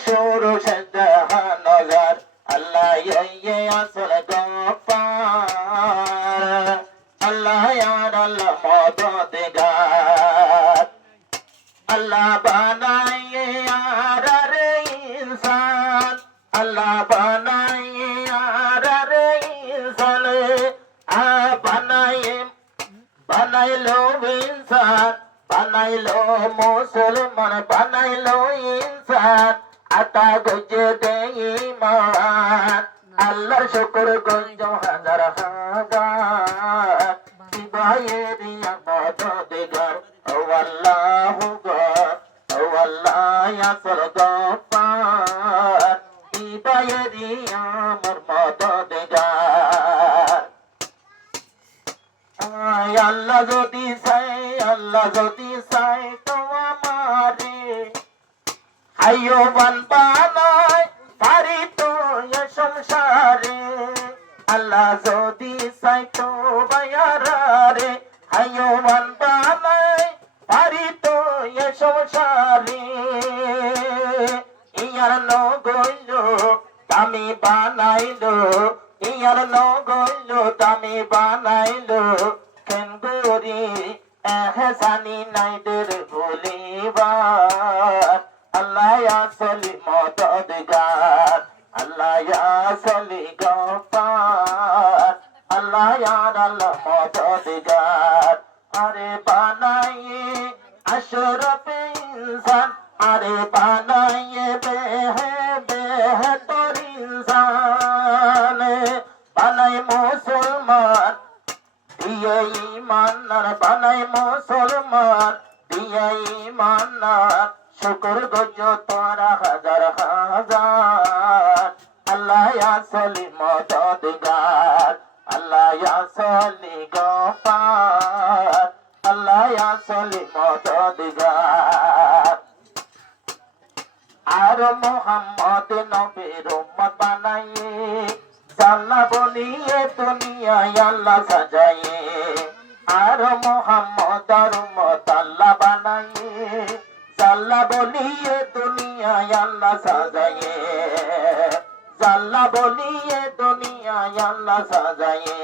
মশহুর শাহজাহান নজর আল্লাহ ইয়ে আসল গফার আল্লাহ ইয়ার আল্লাহ মদদগার আল্লাহ বানায়ে আর রে ইনসান আল্লাহ বানায়ে আর রে ইনসান বানাইলো ইনসান বানাইলো মুসলমান বানাইলো ইনসান আতা গজে দে ঈমান আল্লাহর শুকর গঞ্জ হাজার হাজার সিবায়ে দিয়া মদদগার ও আল্লাহু গফার ও আল্লাহ আসল গফার সিবায়ে দিয়া মোর মদদগার আল্লাহ যদি চাই তো আমারে হাইয়বান বানায় পারি তো এ সংসারে আল্লাহ যদি চাই তো বায়ারে হাইয়বান বানায় পারি তো এ সংসারে ইয়ার নগইল দামি বানাইলো ইয়ার নগইল দামি বানাইলো কেন গরি এহসানি নাইদের বলিবার আল্লাহ আসলি মদদগার আল্লাহ আসলি গফার আল্লাহ ইয়ার আল্লাহ মদদগার আরে বানাইয়ে আশরাফ ইনসান আরে বানাইয়ে বেহতর ইনসান বানাই মুসলমান দিয়ে ঈমানদার বানাই মুসলমান দিয়ে ঈমানদার শুকর গজ তোরা হাজার হাজার আল্লাহ আসলি মদদগার আল্লাহ আসলি গফার আল্লাহ আসলি মদদগার আর মোহাম্মদ নবীর উম্মত বানাইয়ে জাল্লা বলিয়ে দুনিয়ায় আল্লাহ সাজাইয়ে আর মোহাম্মদ আর উম্মত আল্লাহ বানাইয়ে জাল্লা বলিয়ে দুনিয়ায় আল্লাহ সাজাইয়ে জাল্লা বলিয়ে দুনিয়ায় আল্লাহ সাজাইয়ে